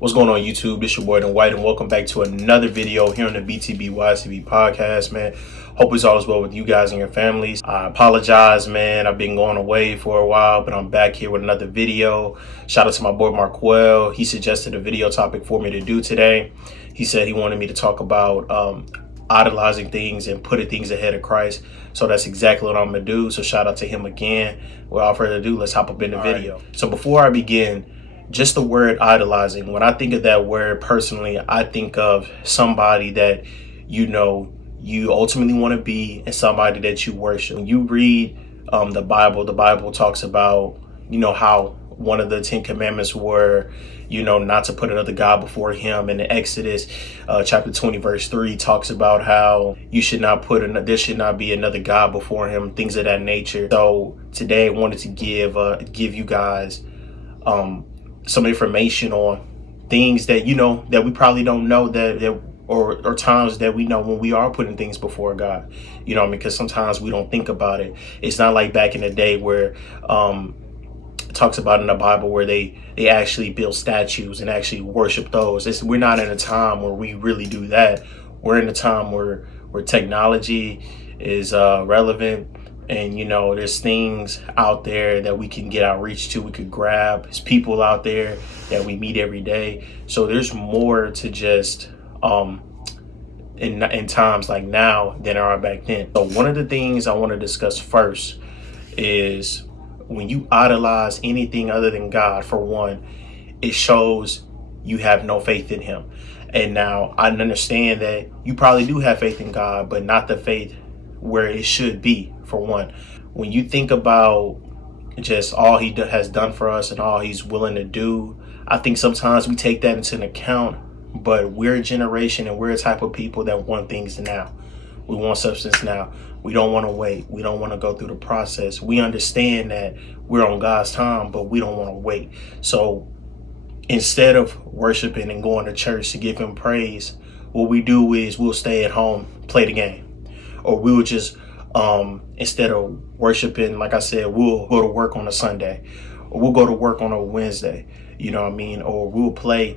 What's going on, YouTube? This your boy Dan White, and welcome back to another video here on the BTBYCB podcast, man. Hope it's all is well with you guys and your families. I apologize, man. I've been going away for a while, but I'm back here with another video. Shout out to my boy Marquell. He suggested a video topic for me to do today. He said he wanted me to talk about idolizing things and putting things ahead of Christ. So that's exactly what I'm gonna do. So shout out to him again. Without further ado, let's hop up in the video. Right. So before I begin, just the word idolizing. When I think of that word personally, I think of somebody that you ultimately want to be and somebody that you worship. When you read the Bible talks about, how one of the 10 commandments were, not to put another God before him. And in Exodus chapter 20, verse 3 talks about how there should not be another God before him, things of that nature. So today I wanted to give you guys some information on things that that we probably don't know or times that we know when we are putting things before God, because sometimes we don't think about it. It's not like back in the day where it talks about in the Bible where they actually build statues and actually worship those. We're not in a time where we really do that. We're in a time where technology is relevant. And, there's things out there that we can get outreach to, we could grab. There's people out there that we meet every day. So there's more to just in times like now than there are back then. So one of the things I want to discuss first is when you idolize anything other than God, for one, it shows you have no faith in him. And now I understand that you probably do have faith in God, but not the faith where it should be. For one, when you think about just all he has done for us and all he's willing to do, I think sometimes we take that into account, but we're a generation and we're a type of people that want things now. We want substance now. We don't want to wait. We don't want to go through the process. We understand that we're on God's time, but we don't want to wait. So instead of worshiping and going to church to give him praise, what we do is we'll stay at home, play the game, or we will just instead of worshiping, like I said, we'll go to work on a Sunday, or we'll go to work on a Wednesday, or we'll play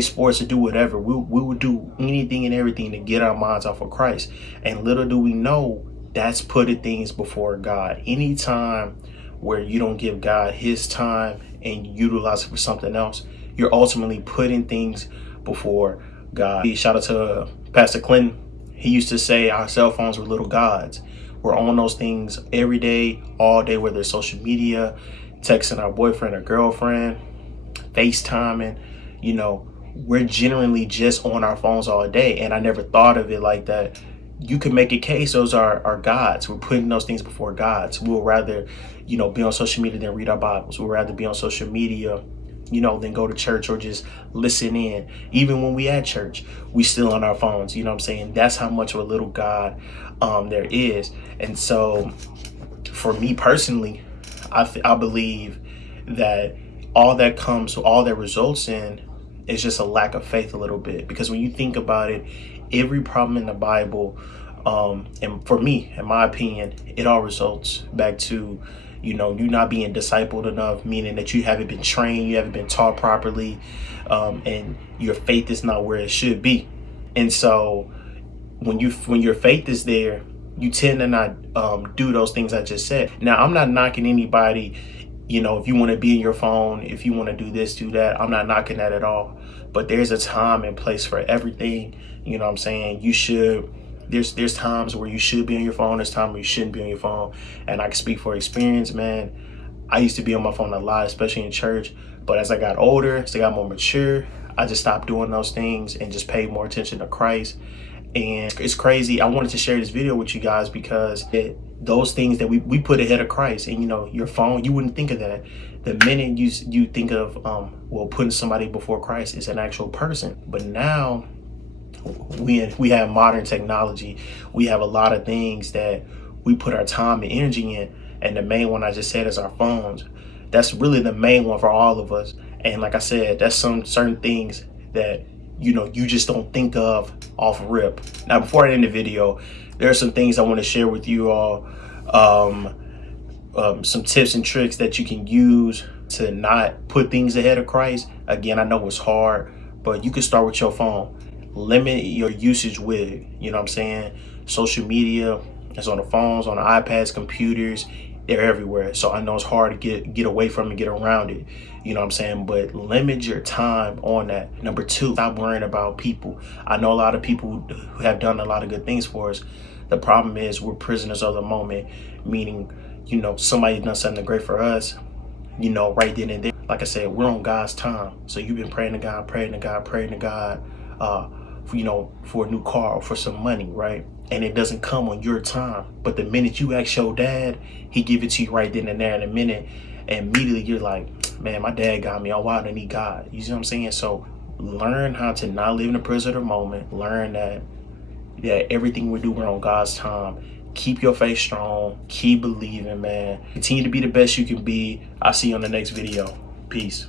sports or do whatever. We will do anything and everything to get our minds off of Christ. And little do we know, that's putting things before God. Anytime where you don't give God his time and utilize it for something else, you're ultimately putting things before God. Shout out to Pastor Clinton. He used to say our cell phones were little gods. We're on those things every day, all day, whether it's social media, texting our boyfriend or girlfriend, FaceTiming, we're generally just on our phones all day. And I never thought of it like that. You can make a case those are our gods. We're putting those things before gods. We'll rather, be on social media than read our Bibles. We'll rather be on social media than go to church or just listen in. Even when we at church, we still on our phones. You know what I'm saying? That's how much of a little God there is. And so for me personally, I believe that all that results in is just a lack of faith a little bit. Because when you think about it, every problem in the Bible, and for me, in my opinion, it all results back to you not being discipled enough, meaning that you haven't been trained, you haven't been taught properly, and your faith is not where it should be. And so when your faith is there, you tend to not do those things I just said. Now, I'm not knocking anybody, if you want to be in your phone, if you want to do this, do that, I'm not knocking that at all. But there's a time and place for everything. You know what I'm saying? There's times where you should be on your phone. There's times where you shouldn't be on your phone. And I can speak for experience, man. I used to be on my phone a lot, especially in church. But as I got older, as I got more mature, I just stopped doing those things and just paid more attention to Christ. And it's crazy. I wanted to share this video with you guys because those things that we put ahead of Christ, and your phone, you wouldn't think of that. The minute you think of putting somebody before Christ is an actual person. But now we have modern technology. We have a lot of things that we put our time and energy in, and the main one I just said is our phones. That's really the main one for all of us. And like I said, that's some certain things that you just don't think of off rip. Now, before I end the video, there are some things I want to share with you all, some tips and tricks that you can use to not put things ahead of Christ. Again, I know it's hard, but you can start with your phone. Limit your usage with it. You know what I'm saying? Social media is on the phones, on the iPads, computers. They're everywhere. So I know it's hard to get away from and get around it. You know what I'm saying? But limit your time on that. Number two, stop worrying about people. I know a lot of people who have done a lot of good things for us. The problem is we're prisoners of the moment, meaning, you know, somebody done something great for us, you know, right then and there. Like I said, we're on God's time. So you've been praying to God, you know, for a new car or for some money, right? And it doesn't come on your time. But the minute you ask your dad, he give it to you right then and there in a minute. And immediately you're like, man, my dad got me. Oh, why do I need God? You see what I'm saying? So learn how to not live in the prison of the moment. Learn that everything we do, we're on God's time. Keep your faith strong. Keep believing, man. Continue to be the best you can be. I'll see you on the next video. Peace.